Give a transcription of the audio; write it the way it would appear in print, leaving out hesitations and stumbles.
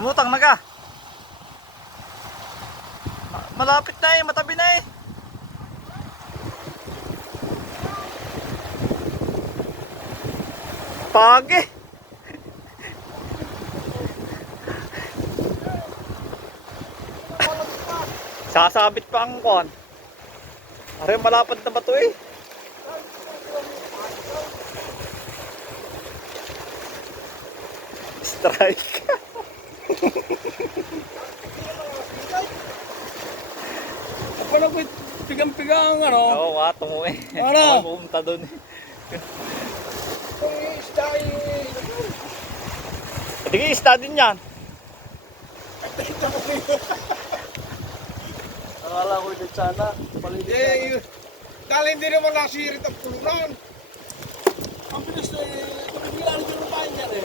Lumutang na ka. Malapit na eh, matabi na eh. Pagi. Sasabit pa ang kon. Aray, malapad na ba ito eh? Strike. Wala ko pigang-pigang ano. Oo, wato mo eh. Ano? Ako pumunta doon eh. Kung isda Sige, isda din yan. akala ko din sana. Dahil hindi naman nasirit ang pulunan. Ang bilis na eh. Kapag nilalagyan ng bayan yan eh.